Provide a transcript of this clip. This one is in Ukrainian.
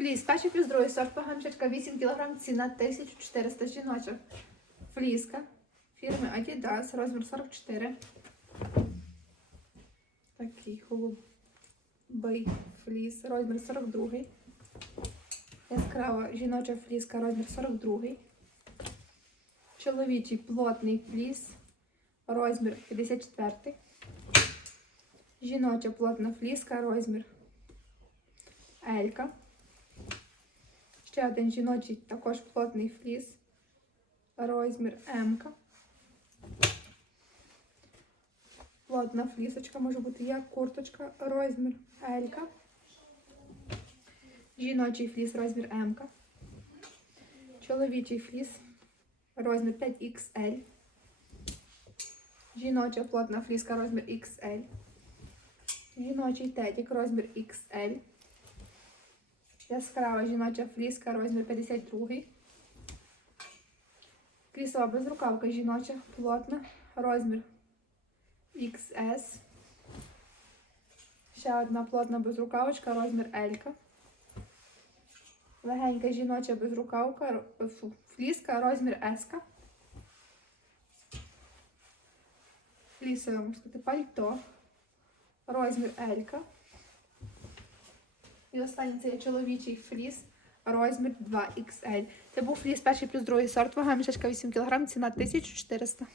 Фліс, перший плюс другий сорт, вага 8 кг, ціна 1400 жіночок. Фліска фірми Adidas, розмір 44. Такий голубий фліс, розмір 42. Яскрава жіноча фліска, розмір 42. Чоловічий плотний фліс, розмір 54. Жіноча плотна фліска, розмір Елька. Ще один жіночий також плотний фліс, розмір М. Плотна флісочка може бути як курточка, розмір Елька. Жіночий фліс, розмір М. Чоловічий фліс, розмір 5XL. Жіноча плотна фліска, розмір XL. Жіночий тетік, розмір XL. Яскрава жіноча фліска, розмір 52. Флісова безрукавка жіноча, плотна, розмір XS. Ще одна плотна безрукавочка, розмір L. Легенька жіноча безрукавка, фліска, розмір S. Флісове можна сказати, пальто, розмір L. І останній це є чоловічий фліс, розмір 2XL. Це був фліс перший плюс другий сорт, вага мішечка 8 кг, ціна 1400.